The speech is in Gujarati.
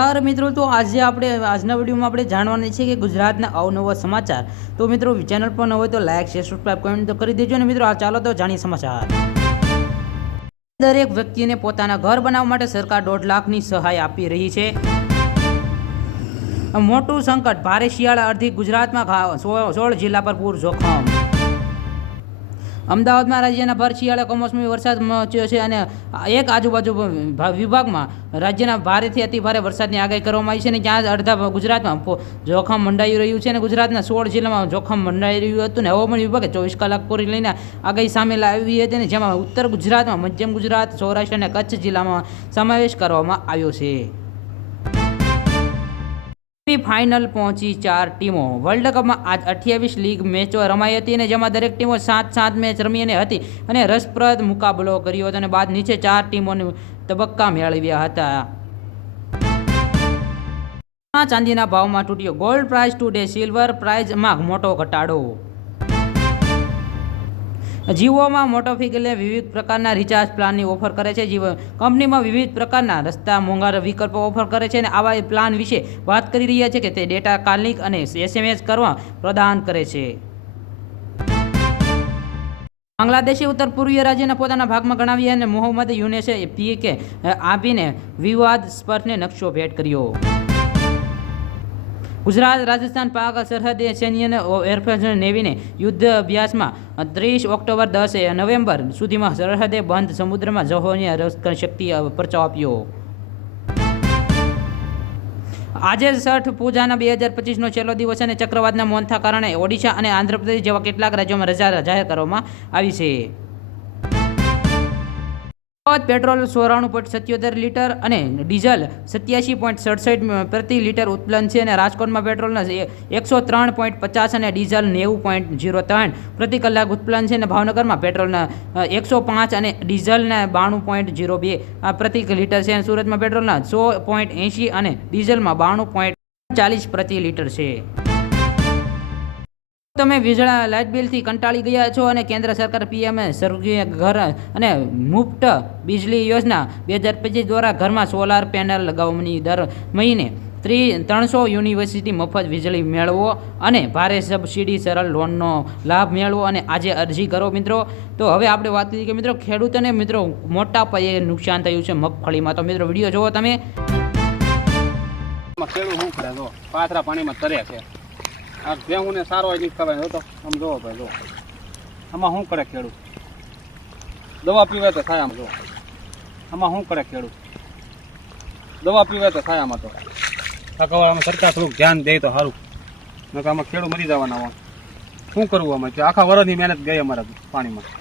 નમસ્કાર મિત્રો, તો આજે આપણે, આજના વિડીયોમાં આપણે જાણવાની છે કે ગુજરાતના અવનવા સમાચાર. તો મિત્રો, ચેનલ પર ન હોય તો લાઇક શેર સબસ્ક્રાઈબ કમેન્ટ તો કરી દેજો ને મિત્રો. આ ચાલો તો જાણીએ સમાચાર. દરેક વ્યક્તિને પોતાના ઘર બનાવવા માટે સરકાર દોઢ લાખની સહાય આપી રહી છે. મોટું સંકટ, ભારે શિયાળા અડધી ગુજરાતમાં સોળ જિલ્લા પર પૂર જોખમ. અમદાવાદમાં રાજ્યના ભર શિયાળા કમોસમી વરસાદ મચ્યો છે અને એક આજુબાજુ વિભાગમાં રાજ્યના ભારેથી અતિભારે વરસાદની આગાહી કરવામાં આવી છે અને જ્યાં અડધા ગુજરાતમાં જોખમ મંડાઈ રહ્યું છે અને ગુજરાતના સોળ જિલ્લામાં જોખમ મંડાઈ રહ્યું હતું ને હવામાન વિભાગે ચોવીસ કલાક પૂરી લઈને આગાહી સામે લાવી હતી અને જેમાં ઉત્તર ગુજરાતમાં મધ્યમ ગુજરાત, સૌરાષ્ટ્ર અને કચ્છ જિલ્લામાં સમાવેશ કરવામાં આવ્યો છે. ફાઇનલ પહોંચી ચાર ટીમો. વર્લ્ડ કપમાં આજ અઠ્યાવીસ લીગ મેચો રમાઈ હતી અને જેમાં દરેક ટીમો સાત સાત મેચ રમીને હતી અને રસપ્રદ મુકાબલો કર્યો હતો અને બાદ નીચે ચાર ટીમોને તબક્કા મેળવ્યા હતા. ચાંદીના ભાવમાં તૂટ્યો. ગોલ્ડ પ્રાઇસ ટુડે, સિલ્વર પ્રાઇઝમાં મોટો ઘટાડો. જીઓમાં મોટો ફિગલે વિવિધ પ્રકારના રિચાર્જ પ્લાનની ઓફર કરે છે. જીઓ કંપનીમાં વિવિધ પ્રકારના રસ્તા, મોંઘા વિકલ્પો ઓફર કરે છે અને આવા પ્લાન વિશે વાત કરી રહ્યા છે કે તે ડેટા કાલિક અને એસએમએસ કરવા પ્રદાન કરે છે. બાંગ્લાદેશે ઉત્તર પૂર્વીય રાજ્યના પોતાના ભાગમાં ગણાવી અને મોહમ્મદ યુનેસે પીકે આપીને વિવાદ સ્પર્શને નકશો ભેટ કર્યો. ગુજરાત, રાજસ્થાન પાક સરહદે સૈન્યને એરફોર્સ નેવીને યુદ્ધ અભ્યાસમાં ત્રીસ ઓક્ટોબર દસ નવેમ્બર સુધીમાં સરહદે બંધ સમુદ્રમાં રક્ષણ શક્તિ પરચો આપ્યો. આજે છઠ પૂજાના બે હજાર પચીસનો છેલ્લો દિવસ અને ચક્રવાતના મોનથા કારણે ઓડિશા અને આંધ્રપ્રદેશ જેવા કેટલાક રાજ્યોમાં રજા જાહેર કરવામાં આવી છે. અમદાવાદ પેટ્રોલ ચોરાણું પોઈન્ટ સત્યોતેર લીટર અને ડીઝલ સત્યાસી પોઈન્ટ સડસઠ પ્રતિ લીટર ઉત્પન્ન છે અને રાજકોટમાં પેટ્રોલના એકસો ત્રણ પોઈન્ટ પચાસ અને ડીઝલ નેવું પોઈન્ટ ઝીરો ત્રણ પ્રતિ કલાક ઉત્પન્ન છે અને ભાવનગરમાં પેટ્રોલના એકસો પાંચ અને ડીઝલના બાણું પોઈન્ટ ઝીરો બે પ્રતિ લીટર છે. અને સુરતમાં પેટ્રોલના સો પોઈન્ટ એંશી અને ડીઝલમાં બાણું પોઈન્ટ ચાલીસ પ્રતિ લીટર છે. તમે વીજળા લાઇટ બિલથી કંટાળી ગયા છો અને કેન્દ્ર સરકાર પીએમએ સ્વર્ગીય ઘર અને મુફ્ત વીજળી યોજના બે હજાર પચીસ દ્વારા ઘરમાં સોલાર પેનલ લગાવવાની દર મહિને ત્રી ત્રણસો યુનિવર્સિટી મફત વીજળી મેળવો અને ભારે સબસિડી સરળ લોનનો લાભ મેળવો અને આજે અરજી કરો મિત્રો. તો હવે આપણે વાત કરીએ કે મિત્રો ખેડૂતોને મિત્રો મોટા પાયે નુકસાન થયું છે મગફળીમાં. તો મિત્રો વીડિયો જોવો તમે. કરે પાથરા પાણીમાં તરે છે. આ ભેહુંને સારો હોય નહીં ખવાય. તો આમ જોવો ભાઈ જો આમાં શું કરે ખેડૂત? દવા પીવે તો થાય આમ જો આમાં શું કરે ખેડૂત? દવા પીવે તો થાય આમાં તો. આ આમાં સરકાર થોડુંક ધ્યાન દે તો સારું. નકર આમાં ખેડૂત મરી જવાના હોય. શું કરવું અમે આખા વરસની મહેનત ગઈ અમારા પાણીમાં.